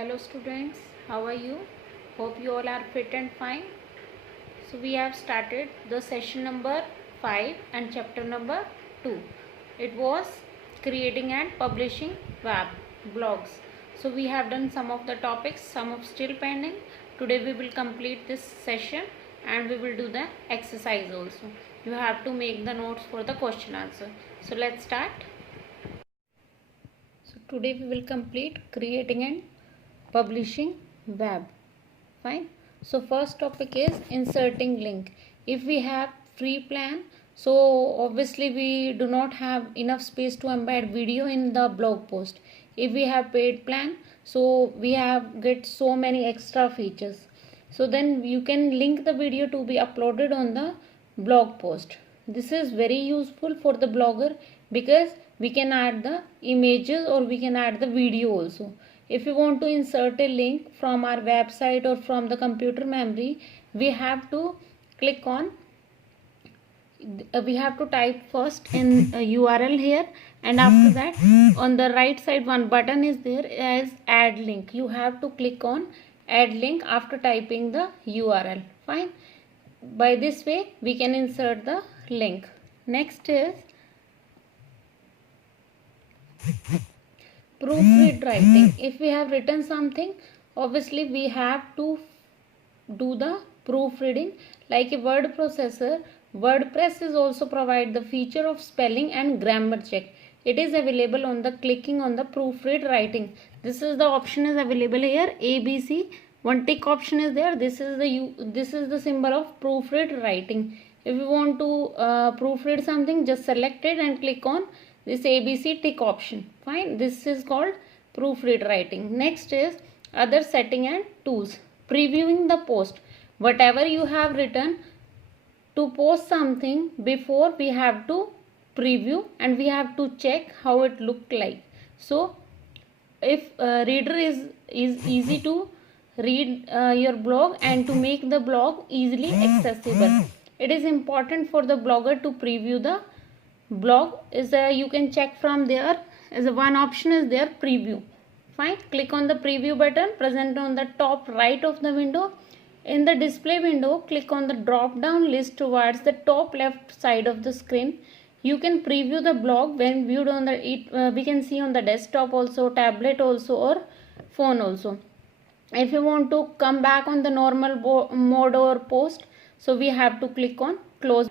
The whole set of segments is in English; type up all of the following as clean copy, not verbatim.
Hello students, how are you? Hope you all are fit and fine. So we have started the session number 5 and chapter number 2. It was creating and publishing web blogs. So we have done some of the topics, some of still pending. Today we will complete this session and we will do the exercise also. You have to make the notes for the question answer. So let's start. So today we will complete creating and publishing web. Fine. So first topic is inserting link. If we have free plan, so obviously we do not have enough space to embed video in the blog post. If we have paid plan, so we have get so many extra features. So then you can link the video to be uploaded on the blog post. This is very useful for the blogger because we can add the images or we can add the video also. If you want to insert a link from our website or from the computer memory, we have to click on, we have to type first in URL here, and after that on the right side one button is there as add link. You have to click on add link after typing the URL. Fine. By this way we can insert the link. Next is proofread writing. If we have written something, obviously we have to do the proofreading. Like a word processor, WordPress is also provide the feature of spelling and grammar check. It is available on the clicking on the proofread writing. This is the option is available here, ABC. One tick option is there. This is the symbol of proofread writing. If you want to proofread something, just select it and click on this ABC tick option. Fine. This is called proofread writing. Next is other setting and tools. Previewing the post. Whatever you have written, to post something, before we have to preview and we have to check how it looked like. So if reader is easy to read your blog and to make the blog easily accessible, it is important for the blogger to preview the blog. Is you can check from there, as one option is there, preview. Fine. Click on the preview button present on the top right of the window. In the display window, click on the drop down list towards the top left side of the screen. You can preview the blog when viewed on the we can see on the desktop also, tablet also, or phone also. If you want to come back on the normal mode or post, so we have to click on close.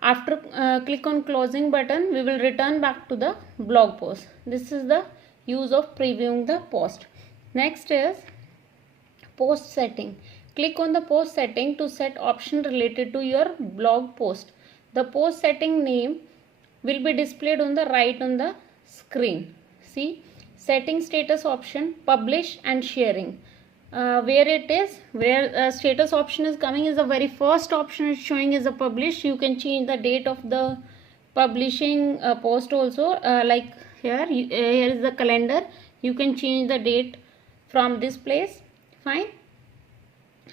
After click on closing button, we will return back to the blog post. This is the use of previewing the post. Next is post setting. Click on the post setting to set option related to your blog post. The post setting name will be displayed on the right on the screen. See, setting status option, publish and sharing. Where it is, where status option is coming is the very first option is showing is a publish. You can change the date of the publishing post also, like here, here is the calendar. You can change the date from this place. Fine.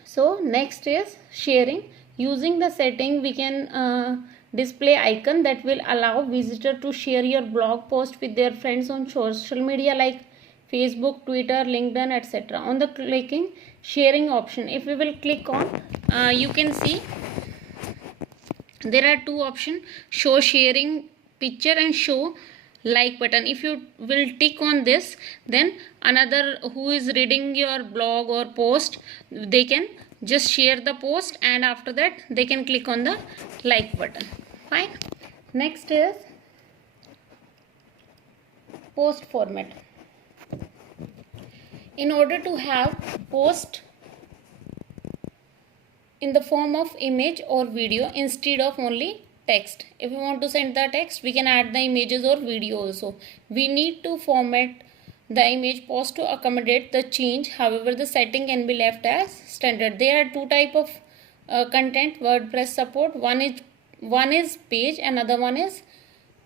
So next is sharing. Using the setting, we can display icon that will allow visitor to share your blog post with their friends on social media like Facebook, Twitter, LinkedIn, etc. On the clicking sharing option, if we will click on, you can see there are two options: show sharing picture and show like button. If you will tick on this, then another who is reading your blog or post, they can just share the post and after that they can click on the like button. Fine. Next is post format. In order to have post in the form of image or video instead of only text. If we want to send the text, we can add the images or video also. We need to format the image post to accommodate the change. However, the setting can be left as standard. There are two type of content WordPress support. One is page, another one is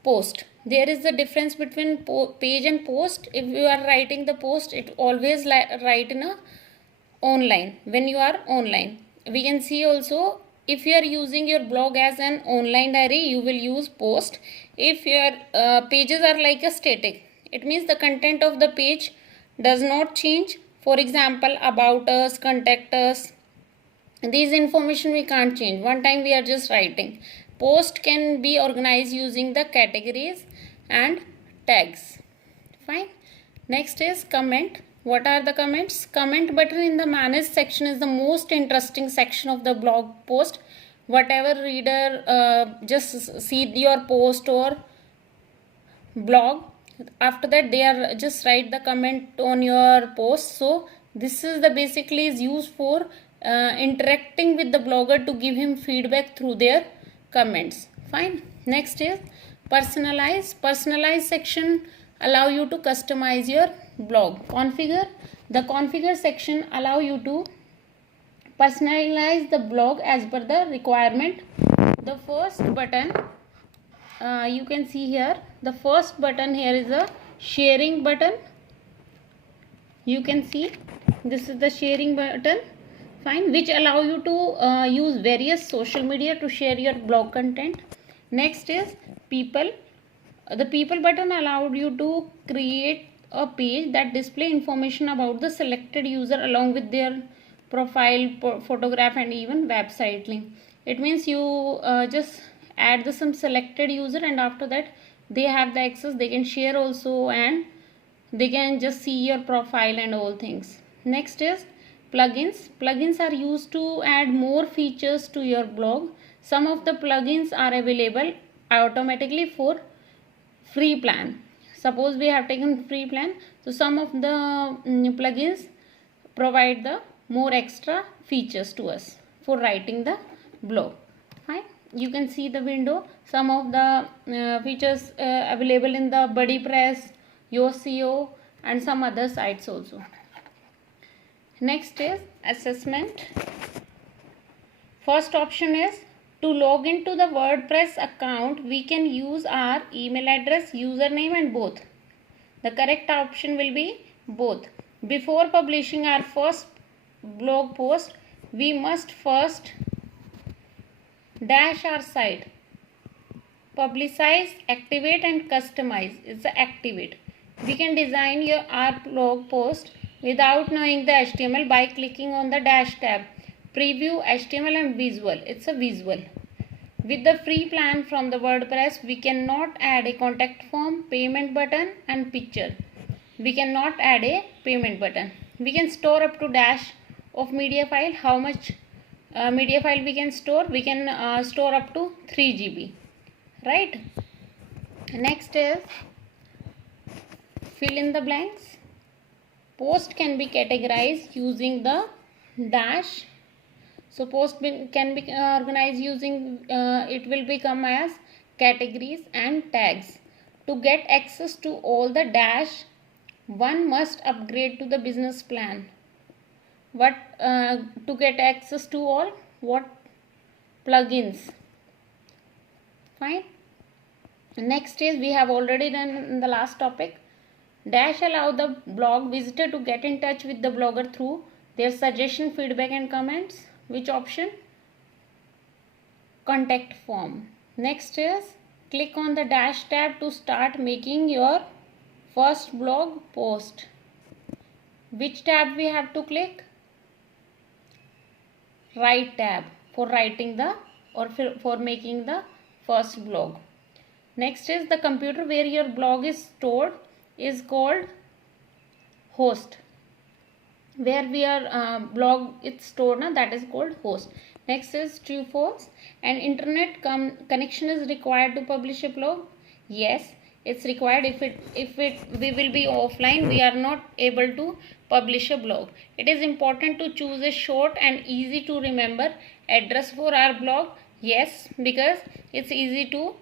post. There is the difference between page and post. If you are writing the post, it always write in a online. When you are online, we can see also, if you are using your blog as an online diary, you will use post. If your pages are like a static, it means the content of the page does not change For example, about us, contact us. These information we can't change. One time we are just writing. Post can be organized using the categories and tags. Fine. Next is comment. What are the comments? Comment button in the manage section is the most interesting section of the blog post. Whatever reader just see your post or blog, after that they are just write the comment on your post. So this is the basically is used for interacting with the blogger to give him feedback through their comments. Fine. Next is personalize. Personalize section allow you to customize your blog. Configure. The configure section allow you to personalize the blog as per the requirement. The first button you can see here, the first button here is a sharing button. You can see this is the sharing button. Fine. Which allow you to use various social media to share your blog content. Next is people. The people button allowed you to create a page that display information about the selected user along with their profile, photograph and even website link. It means you just add some selected user, and after that they have the access, they can share also, and they can just see your profile and all things. Next is plugins. Plugins are used to add more features to your blog. Some of the plugins are available automatically for free plan. Suppose we have taken free plan, so some of the plugins provide the more extra features to us for writing the blog. Fine. You can see the window, some of the features available in the BuddyPress, Yoast.io and some other sites also. Next is assessment. First option is to log into the WordPress account, we can use our email address, username and both. The correct option will be both. Before publishing our first blog post, we must first dash our site. Publicize, activate and customize is the activate. We can design our blog post without knowing the HTML by clicking on the dash tab. Preview, HTML and visual. It's a visual. With the free plan from the WordPress, we cannot add a contact form, payment button and picture. We cannot add a payment button. We can store up to dash of media file. How much media file we can store? We can store up to 3 GB. Right. Next is fill in the blanks. Post can be categorized using the dash. So post can be organized using it will become as categories and tags. To get access to all the dash, one must upgrade to the business plan. What to get access to all? What plugins? Fine. Next is we have already done in the last topic. Dash allow the blog visitor to get in touch with the blogger through their suggestion, feedback and comments. Which option? Contact form. Next is click on the dash tab to start making your first blog post. Which tab we have to click? Right tab for writing the or for making the first blog. Next is the computer where your blog is stored is called host. Where we are blog it's stored, that is called host. Next is true false. An internet connection is required to publish a blog. Yes, it's required. If we will be offline, we are not able to publish a blog. It is important to choose a short and easy to remember address for our blog. Yes, because it's easy to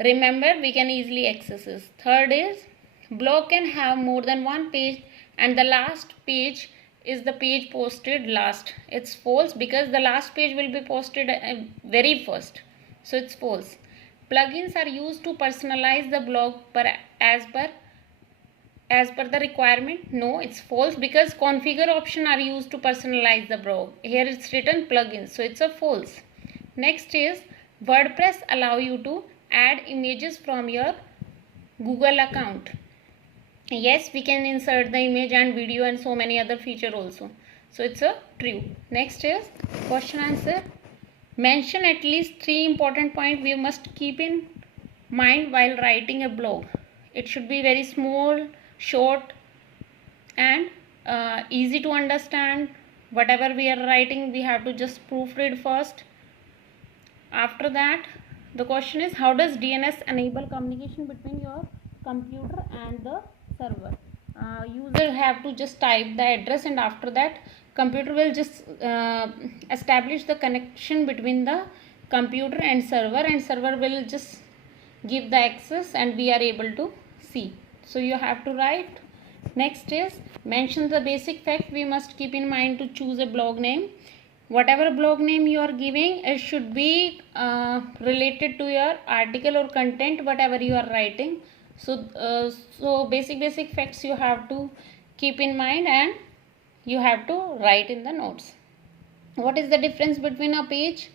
remember, we can easily access it. Third is blog can have more than one page and the last page is the page posted last. It's false because the last page will be posted very first. So it's false. Plugins are used to personalize the blog as per the requirement. No, it's false because configure option are used to personalize the blog. Here it's written plugins, so it's a false. Next is WordPress allow you to add images from your Google account. Yes, we can insert the image and video and so many other feature also. So it's a true. Next is question answer. Mention at least 3 important points we must keep in mind while writing a blog. It should be very small, short, and easy to understand. Whatever we are writing, we have to just proofread first. After that, the question is, how does DNS enable communication between your computer and the server? User have to just type the address, and after that computer will just establish the connection between the computer and server will just give the access, and we are able to see. So you have to write. Next is, mention the basic fact we must keep in mind to choose a blog name. Whatever blog name you are giving, it should be related to your article or content whatever you are writing. So basic facts you have to keep in mind, and you have to write in the notes. What is the difference between a page?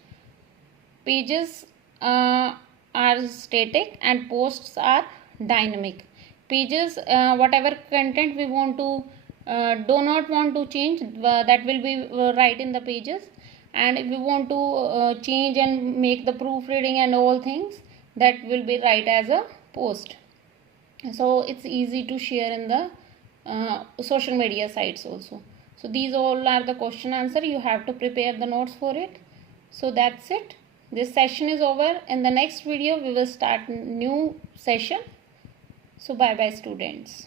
Pages are static and posts are dynamic. Pages, whatever content we want to do not want to change, that will be write in the pages, and if we want to change and make the proofreading and all things, that will be write as a post. So it's easy to share in the social media sites also. So these all are the question answer. You have to prepare the notes for it. So that's it. This session is over. In the next video we will start new session. So bye bye students.